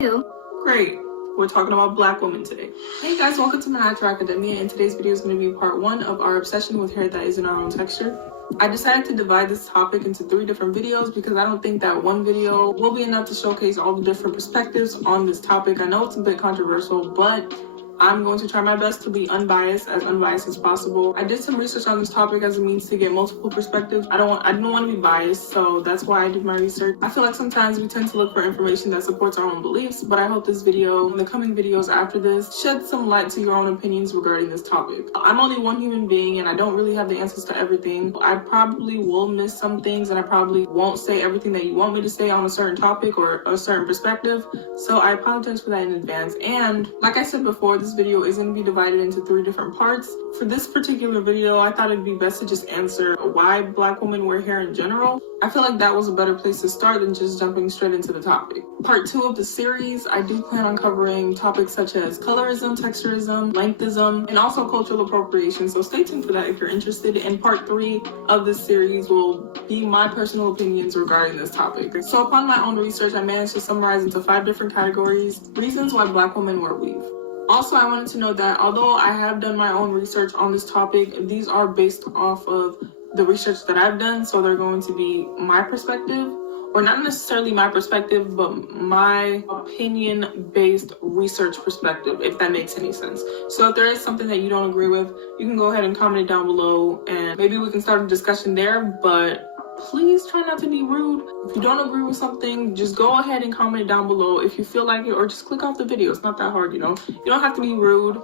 Great. We're talking about Black women today. Hey guys, welcome to my Natural Academia, and today's video is going to be part 1 of our obsession with hair that isn't our own texture. I decided to divide this topic into 3 different videos because I don't think that one video will be enough to showcase all the different perspectives on this topic. I know it's a bit controversial, but I'm going to try my best to be unbiased as possible. I did some research on this topic as a means to get multiple perspectives. I don't want to be biased, so that's why I did my research. I feel like sometimes we tend to look for information that supports our own beliefs, but I hope this video and the coming videos after this shed some light to your own opinions regarding this topic. I'm only one human being and I don't really have the answers to everything. I probably will miss some things and I probably won't say everything that you want me to say on a certain topic or a certain perspective, so I apologize for that in advance. And like I said before, this video is going to be divided into 3 different parts. For this particular video, I thought it'd be best to just answer why Black women wear hair in general. I feel like that was a better place to start than just jumping straight into the topic. Part 2 of the series, I do plan on covering topics such as colorism, texturism, lengthism, and also cultural appropriation, so stay tuned for that if you're interested. And part 3 of this series will be my personal opinions regarding this topic. So upon my own research, I managed to summarize into 5 different categories: reasons why Black women wear weave. Also, I wanted to note that although I have done my own research on this topic, these are based off of the research that I've done, so they're going to be my perspective, or not necessarily my perspective, but my opinion-based research perspective, if that makes any sense. So if there is something that you don't agree with, you can go ahead and comment it down below, and maybe we can start a discussion there, but please try not to be rude. If you don't agree with something, just go ahead and comment it down below if you feel like it, or just click off the video. It's not that hard, you know? You don't have to be rude.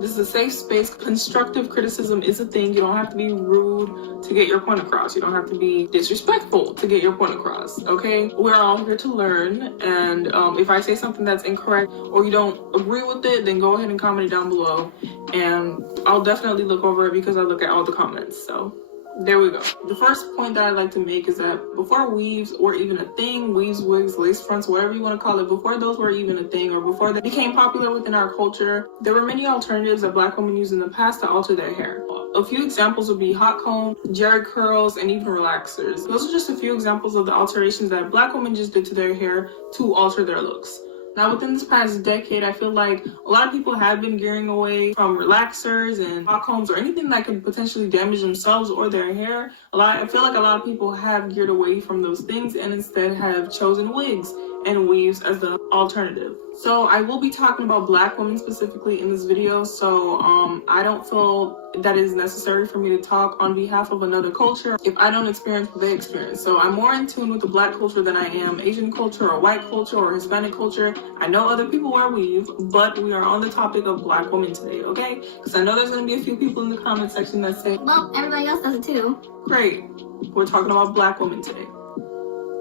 This is a safe space. Constructive criticism is a thing. You don't have to be rude to get your point across. You don't have to be disrespectful to get your point across, okay? We're all here to learn, and if I say something that's incorrect or you don't agree with it, then go ahead and comment it down below, and I'll definitely look over it because I look at all the comments, so there we go. The first point that I'd like to make is that before weaves were even a thing, weaves, wigs, lace fronts, whatever you want to call it, before those were even a thing, or before they became popular within our culture, there were many alternatives that Black women used in the past to alter their hair. A few examples would be hot comb, jerry curls, and even relaxers. Those are just a few examples of the alterations that Black women just did to their hair to alter their looks. Now, within this past decade, I feel like a lot of people have been gearing away from relaxers and hot combs or anything that could potentially damage themselves or their hair. I feel like a lot of people have geared away from those things and instead have chosen wigs and weaves as the alternative. So I will be talking about Black women specifically in this video, so I don't feel that it is necessary for me to talk on behalf of another culture if I don't experience what they experience. So I'm more in tune with the Black culture than I am Asian culture or white culture or Hispanic culture. I know other people wear weave, but we are on the topic of Black women today, okay? Because I know there's going to be a few people in the comment section that say, well, everybody else does it too. Great. We're talking about Black women today.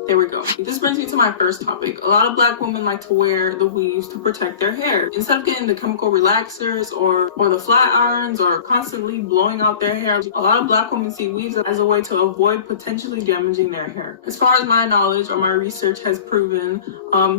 There we go. This brings me to my first topic. A lot of Black women like to wear the weaves to protect their hair. Instead of getting the chemical relaxers or the flat irons or constantly blowing out their hair, a lot of Black women see weaves as a way to avoid potentially damaging their hair. As far as my knowledge or my research has proven,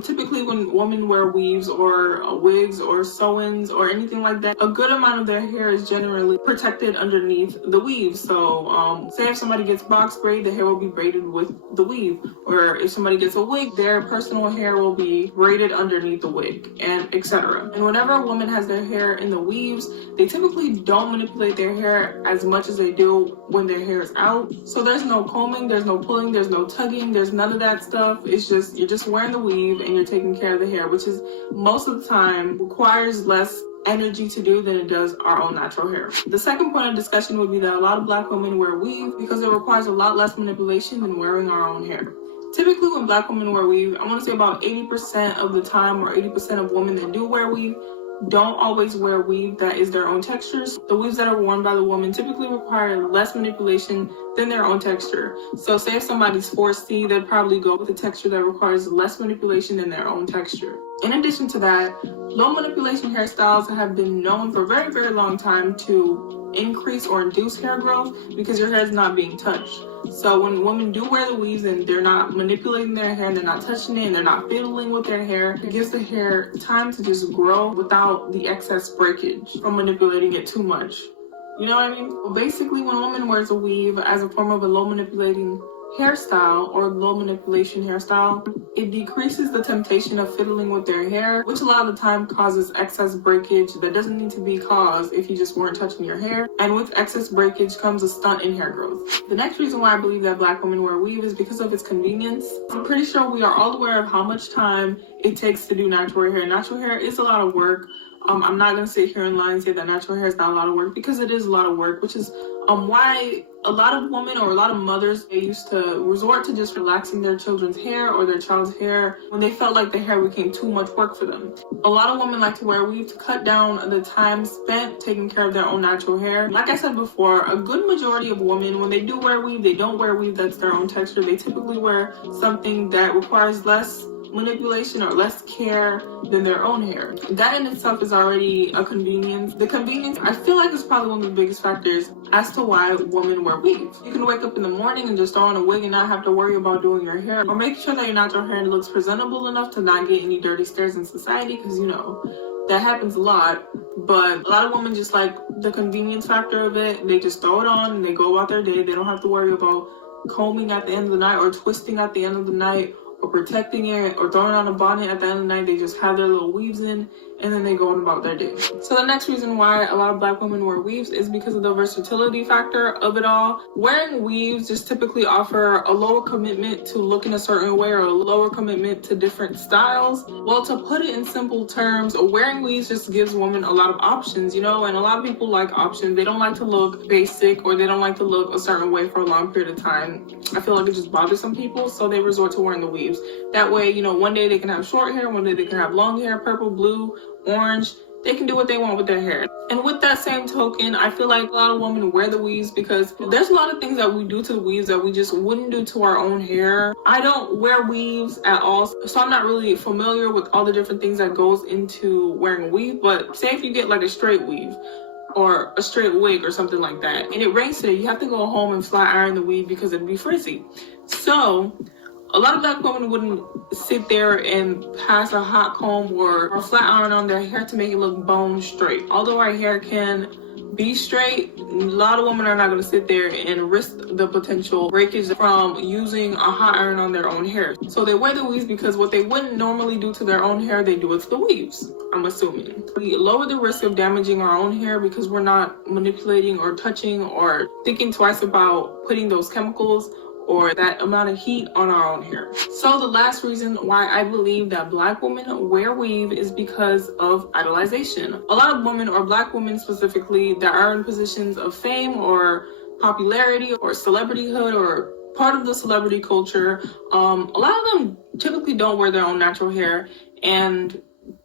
typically when women wear weaves or wigs or sew-ins or anything like that, a good amount of their hair is generally protected underneath the weave. So say if somebody gets box braid, the hair will be braided with the weave. Or if somebody gets a wig, their personal hair will be braided underneath the wig, and etc. And whenever a woman has their hair in the weaves, they typically don't manipulate their hair as much as they do when their hair is out. So there's no combing, there's no pulling, there's no tugging, there's none of that stuff. It's just, you're just wearing the weave and you're taking care of the hair, which is most of the time requires less energy to do than it does our own natural hair. The second point of discussion would be that a lot of Black women wear weave because it requires a lot less manipulation than wearing our own hair. Typically when Black women wear weave, I want to say about 80% of the time, or 80% of women that do wear weave, don't always wear weave that is their own textures. The weaves that are worn by the woman typically require less manipulation than their own texture. So say if somebody's 4C, they'd probably go with a texture that requires less manipulation than their own texture. In addition to that, low manipulation hairstyles have been known for a very, very long time to increase or induce hair growth because your hair is not being touched. So when women do wear the weaves and they're not manipulating their hair, and they're not touching it, and they're not fiddling with their hair, it gives the hair time to just grow without the excess breakage from manipulating it too much. You know what I mean? Well, basically, when a woman wears a weave as a form of a low manipulating hairstyle or low manipulation hairstyle, it decreases the temptation of fiddling with their hair, which a lot of the time causes excess breakage that doesn't need to be caused if you just weren't touching your hair. And with excess breakage comes a stunt in hair growth. The next reason why I believe that black women wear weave is because of its convenience. I'm pretty sure we are all aware of how much time it takes to do natural hair. Natural hair is a lot of work. I'm not going to sit here and lie and say that natural hair is not a lot of work, because it is a lot of work, which is why a lot of women or a lot of mothers, they used to resort to just relaxing their children's hair or their child's hair when they felt like the hair became too much work for them. A lot of women like to wear weave to cut down the time spent taking care of their own natural hair. Like I said before, a good majority of women, when they do wear weave, they don't wear weave that's their own texture. They typically wear something that requires less manipulation or less care than their own hair. That in itself is already a convenience. The convenience, I feel like, is probably one of the biggest factors as to why women wear weave. You can wake up in the morning and just throw on a wig and not have to worry about doing your hair, or make sure that your natural hair looks presentable enough to not get any dirty stares in society, because you know that happens a lot. But a lot of women just like the convenience factor of it. They just throw it on and they go about their day. They don't have to worry about combing at the end of the night or twisting at the end of the night or protecting it or throwing on a bonnet at the end of the night. They just have their little weaves in and then they go on about their day. So the next reason why a lot of black women wear weaves is because of the versatility factor of it all. Wearing weaves just typically offer a lower commitment to looking a certain way or a lower commitment to different styles. Well, to put it in simple terms, wearing weaves just gives women a lot of options, you know, and a lot of people like options. They don't like to look basic, or they don't like to look a certain way for a long period of time. I feel like it just bothers some people, so they resort to wearing the weaves. That way, you know, one day they can have short hair, one day they can have long hair, purple, blue, orange. They can do what they want with their hair. And with that same token, I feel like a lot of women wear the weaves because there's a lot of things that we do to the weaves that we just wouldn't do to our own hair. I don't wear weaves at all, so I'm not really familiar with all the different things that goes into wearing a weave. But say if you get like a straight weave or a straight wig or something like that, and it rains today, you have to go home and flat iron the weave because it'd be frizzy. So a lot of black women wouldn't sit there and pass a hot comb or a flat iron on their hair to make it look bone straight. Although our hair can be straight, a lot of women are not going to sit there and risk the potential breakage from using a hot iron on their own hair. So they wear the weaves because what they wouldn't normally do to their own hair, they do it to the weaves, I'm assuming. We lower the risk of damaging our own hair because we're not manipulating or touching or thinking twice about putting those chemicals or that amount of heat on our own hair. So the last reason why I believe that black women wear weave is because of idolization. A lot of women, or black women specifically, that are in positions of fame or popularity or celebrityhood or part of the celebrity culture, a lot of them typically don't wear their own natural hair, and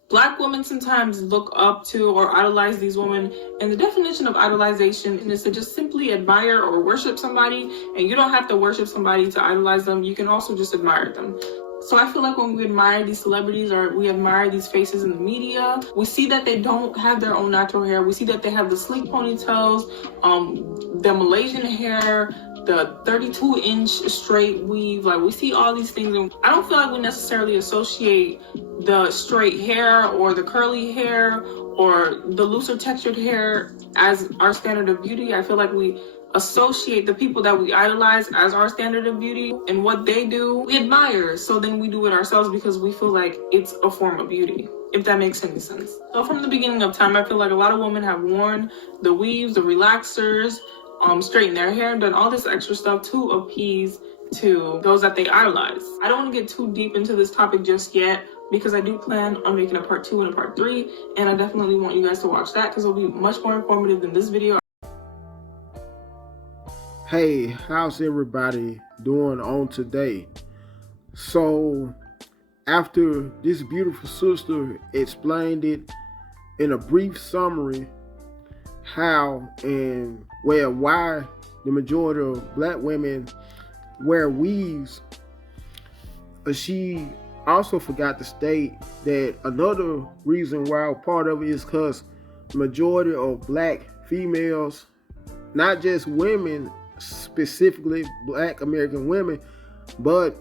black women sometimes look up to or idolize these women. And the definition of idolization is to just simply admire or worship somebody. And you don't have to worship somebody to idolize them. You can also just admire them. So I feel like when we admire these celebrities or we admire these faces in the media, we see that they don't have their own natural hair. We see that they have the sleek ponytails, the Malaysian hair, the 32-inch straight weave. Like, we see all these things, and I don't feel like we necessarily associate the straight hair or the curly hair or the looser textured hair as our standard of beauty. I feel like we associate the people that we idolize as our standard of beauty, and what they do we admire, so then we do it ourselves because we feel like it's a form of beauty, if that makes any sense. So from the beginning of time, I feel like a lot of women have worn the weaves, the relaxers, straighten their hair, and done all this extra stuff to appease to those that they idolize. I don't want to get too deep into this topic just yet because I do plan on making a part 2 and a part 3, and I definitely want you guys to watch that because it'll be much more informative than this video. Hey, how's everybody doing on today? So after this beautiful sister explained it in a brief summary how and why the majority of black women wear weaves, she also forgot to state that another reason why part of it is because the majority of black females, not just women, specifically black American women, but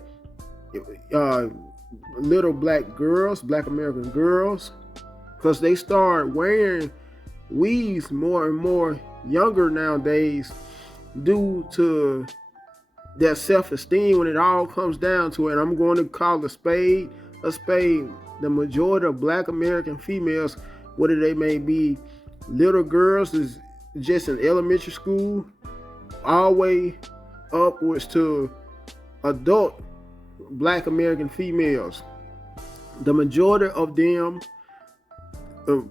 little black girls, black American girls, because they start wearing weaves more and more younger nowadays due to their self-esteem when it all comes down to it. I'm going to call a spade a spade. The majority of Black American females, whether they may be little girls is just in elementary school, all the way upwards to adult Black American females, the majority of them,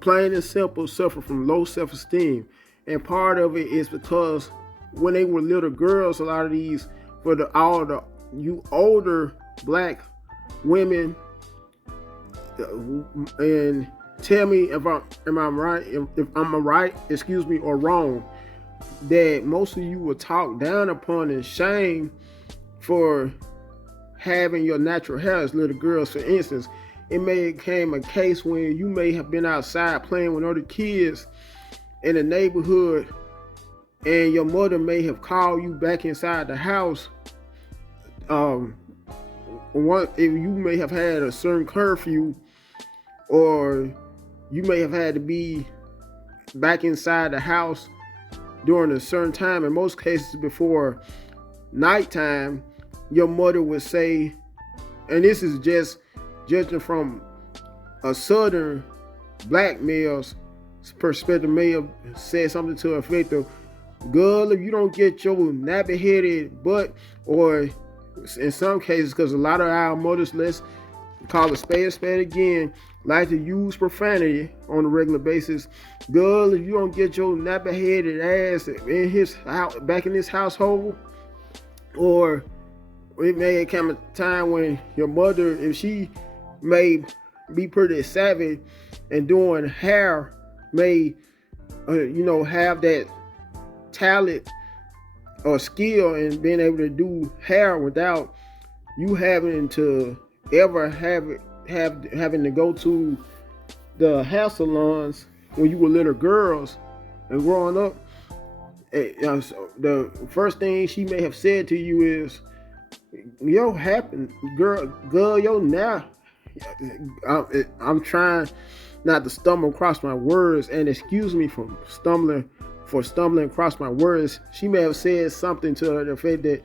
plain and simple, suffer from low self-esteem. And part of it is because when they were little girls, a lot of these, for you older Black women, and tell me if I'm right, if I'm right, excuse me, or wrong, that most of you were talked down upon and shamed for having your natural hair as little girls. For instance, it may came a case when you may have been outside playing with other kids in the neighborhood, and your mother may have called you back inside the house. If you may have had a certain curfew, or you may have had to be back inside the house during a certain time. In most cases, before nighttime, your mother would say, and this is just judging from a Southern Black male's perspective, may have said something to the effect of, "Girl, if you don't get your nappy-headed butt," or in some cases, because a lot of our mothers, let's call a spade again, like to use profanity on a regular basis. "Girl, if you don't get your nappy-headed ass in his house, back in this household," or it may come a time when your mother, if she may be pretty savvy and doing hair, may have that talent or skill in being able to do hair without you having to ever having to go to the hair salons when you were little girls and growing up. The first thing she may have said to you is, "Yo, happen, girl, yo, now." I'm trying not to stumble across my words, and excuse me for stumbling across my words. She may have said something to the effect that,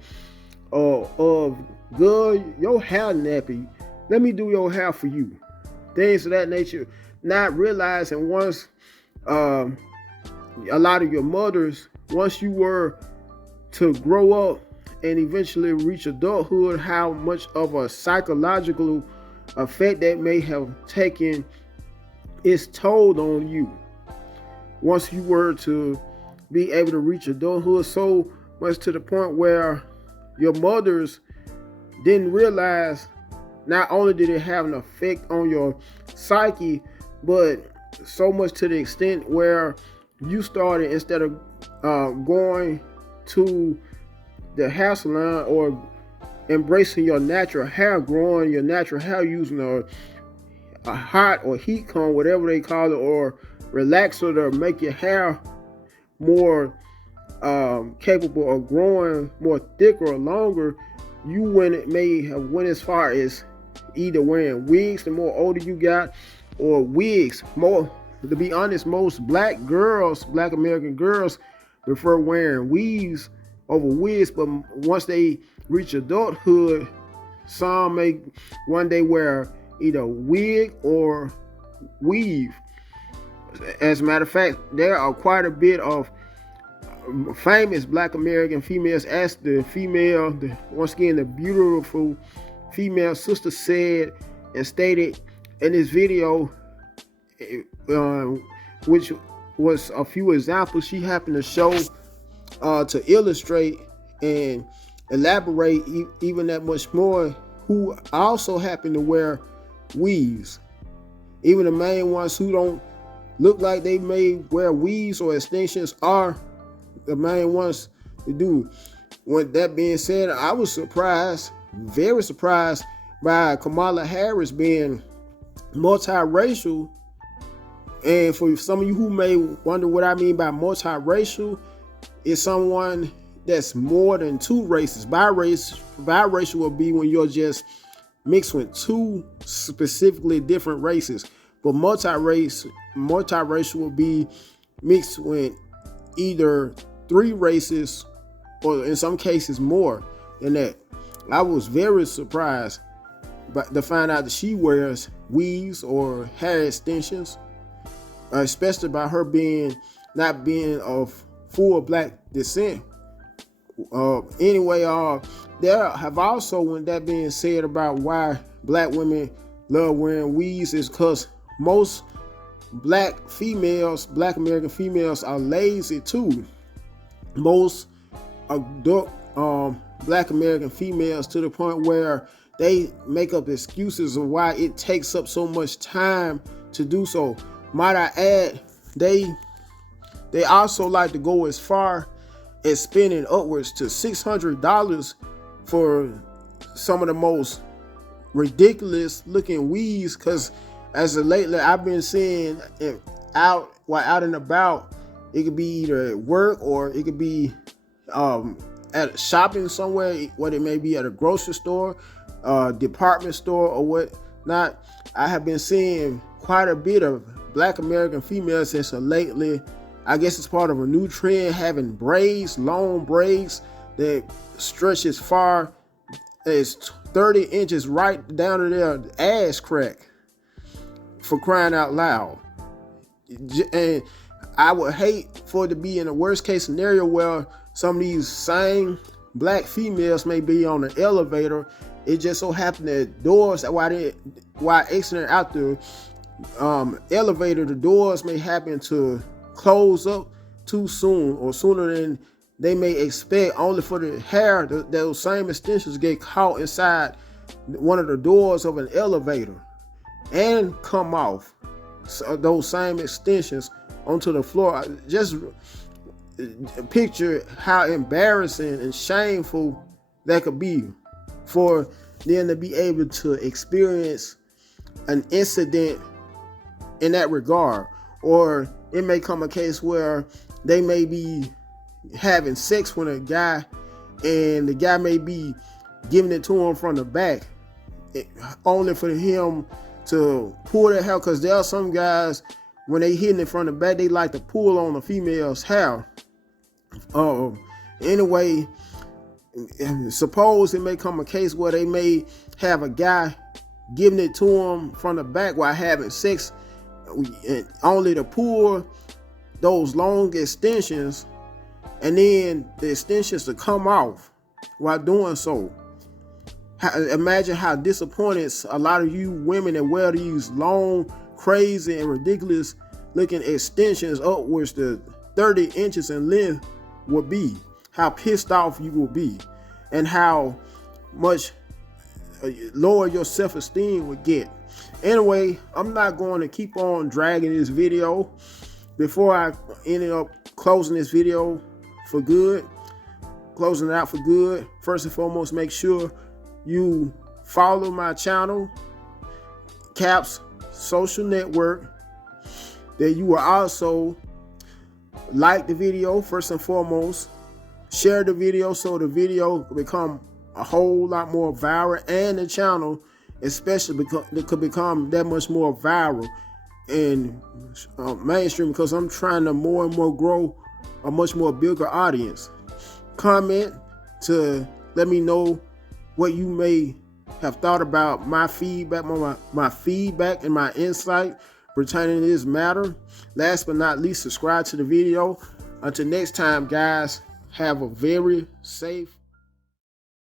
"Girl, your hair nappy. Let me do your hair for you." Things of that nature. Not realizing once, a lot of your mothers, once you were to grow up and eventually reach adulthood, how much of a psychological effect that may have taken its toll on you. Once you were to be able to reach adulthood, so much to the point where your mothers didn't realize not only did it have an effect on your psyche, but so much to the extent where you started, instead of going to the hair salon or embracing your natural hair, growing your natural hair using a hot or heat comb, whatever they call it, or relaxer to make your hair more capable of growing more thicker or longer, you may have went as far as either wearing wigs the more older you got, or wigs. More, to be honest, most Black American girls prefer wearing weaves over wigs, but once they reach adulthood, some may one day wear either wig or weave. As a matter of fact, there are quite a bit of famous Black American females, as the once again, the beautiful female sister said and stated in this video, which was a few examples she happened to show to illustrate and elaborate even that much more, who also happen to wear weaves. Even the main ones who don't look like they may wear weaves or extensions are the main ones to do. With that being said, I was surprised, very surprised, by Kamala Harris being multiracial. And for some of you who may wonder what I mean by multiracial, is someone that's more than two races. Biracial will be when you're just mixed with two specifically different races. But multiracial will be mixed with either three races, or in some cases more. in that. I was very surprised to find out that she wears weaves or hair extensions, especially by her not being of full black descent. Anyway, there have also, when that being said, about why black women love wearing weaves, is because most black American females are lazy too. Most adult black American females, to the point where they make up excuses of why it takes up so much time to do so. Might I add, they also like to go as far as spending upwards to $600 for some of the most ridiculous looking weaves. Because as of lately, I've been seeing it out and about. It could be either at work, or it could be at shopping somewhere, whether it may be at a grocery store, department store, or what not. I have been seeing quite a bit of black American females since lately. I guess it's part of a new trend, having braids, long braids that stretch as far as 30 inches right down to their ass crack, for crying out loud. And I would hate for it to be in a worst case scenario where some of these same black females may be on an elevator. It just so happened that doors, while exiting out the elevator, the doors may happen to close up too soon, or sooner than they may expect, only for the hair, those same extensions, get caught inside one of the doors of an elevator and come off. So those same extensions onto the floor. Just picture how embarrassing and shameful that could be for them to be able to experience an incident in that regard. Or it may come a case where they may be having sex with a guy, and the guy may be giving it to him from the back, only for him to pull their hair. Because there are some guys, when they hitting it from the back, they like to pull on the female's hair. Anyway, suppose it may come a case where they may have a guy giving it to him from the back while having sex, only to pull those long extensions, and then the extensions to come off while doing so. Imagine how disappointed a lot of you women that wear these long, crazy, and ridiculous looking extensions upwards to 30 inches in length would be. How pissed off you will be, and how much lower your self-esteem would get. Anyway, I'm not going to keep on dragging this video. Before I ended up closing this video for good, closing it out for good, first and foremost, make sure you follow my channel, Caps Social Network. That you will also like the video first and foremost, share the video so the video will become a whole lot more viral, and the channel especially because it could become that much more viral and mainstream, because I'm trying to more and more grow a much more bigger audience. Comment to let me know what you may have thought about my feedback, my feedback and my insight pertaining to this matter. Last but not least, subscribe to the video. Until next time, guys, have a very safe